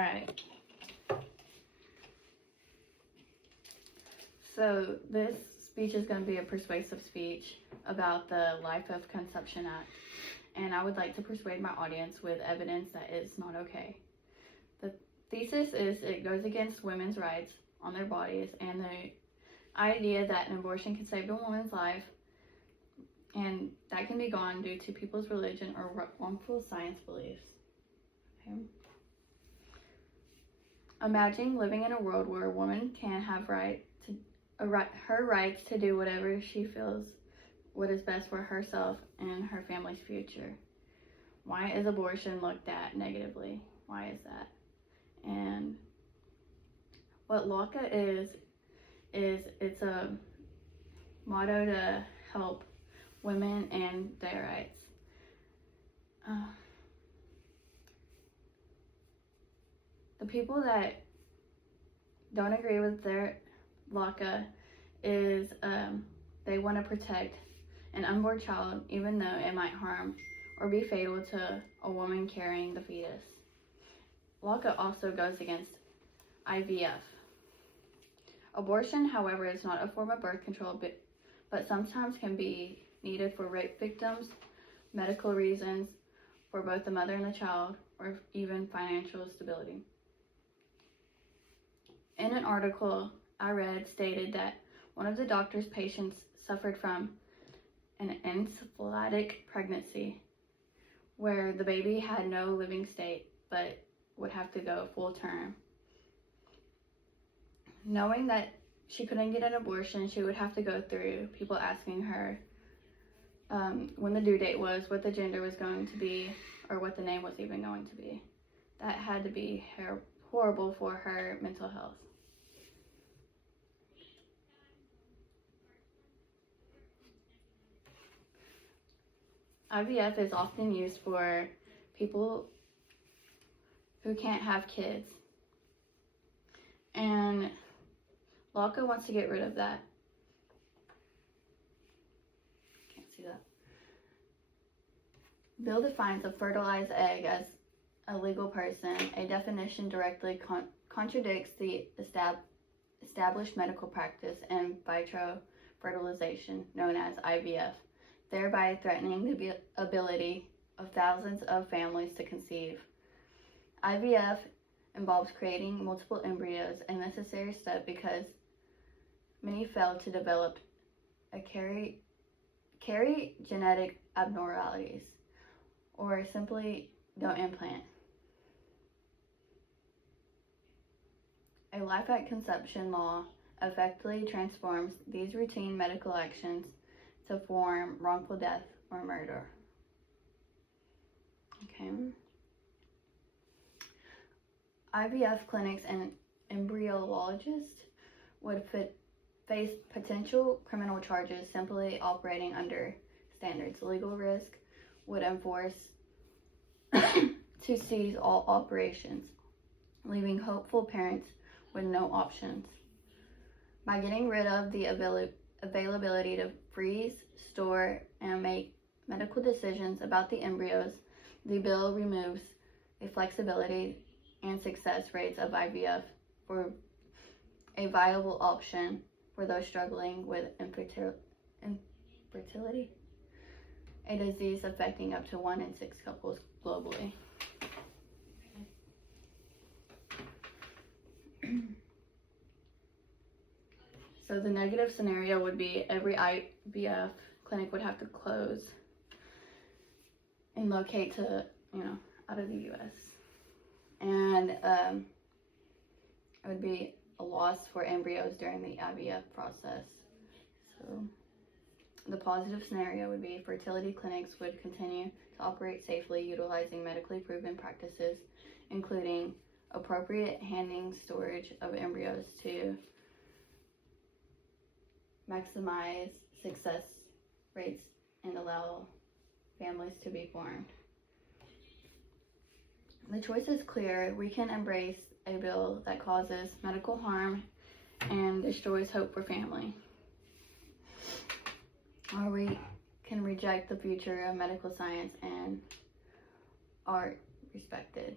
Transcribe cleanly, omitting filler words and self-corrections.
Alright. So this speech is going to be a persuasive speech about the Life of Conception Act. And I would like to persuade my audience with evidence that it's not okay. The thesis is it goes against women's rights on their bodies and the idea that an abortion can save a woman's life, and that can be gone due to people's religion or wrongful science beliefs. Okay. Imagine living in a world where a woman can have her rights to do whatever she feels what is best for herself and her family's future. Why is abortion looked at negatively? Why is that? And what LACA is it's a motto to help women and their rights. The people that don't agree with their LACA is they want to protect an unborn child even though it might harm or be fatal to a woman carrying the fetus. LACA also goes against IVF. Abortion, however, is not a form of birth control, but sometimes can be needed for rape victims, medical reasons, for both the mother and the child, or even financial stability. In an article I read stated that one of the doctor's patients suffered from an encephalitic pregnancy where the baby had no living state but would have to go full term. Knowing that she couldn't get an abortion, she would have to go through people asking her when the due date was, what the gender was going to be, or what the name was even going to be. That had to be horrible for her mental health. IVF is often used for people who can't have kids. And LACA wants to get rid of that. Can't see that. Bill defines a fertilized egg as a legal person. A definition directly contradicts the established medical practice in vitro fertilization, known as IVF, thereby threatening the ability of thousands of families to conceive. IVF involves creating multiple embryos, a necessary step because many fail to develop carry genetic abnormalities or simply don't implant. A life at conception law effectively transforms these routine medical actions to form wrongful death or murder. Okay. IVF clinics and embryologists would face potential criminal charges simply operating under standards. Legal risk would enforce to seize all operations, leaving hopeful parents with no options. By getting rid of the availability to freeze, store, and make medical decisions about the embryos, the bill removes the flexibility and success rates of IVF for a viable option for those struggling with infertility, a disease affecting up to 1 in 6 couples globally. So the negative scenario would be every IVF clinic would have to close and locate to, out of the U.S. And it would be a loss for embryos during the IVF process. So the positive scenario would be fertility clinics would continue to operate safely, utilizing medically proven practices, including appropriate handling storage of embryos to maximize success rates and allow families to be formed. The choice is clear. We can embrace a bill that causes medical harm and destroys hope for family. Or we can reject the future of medical science and art respected.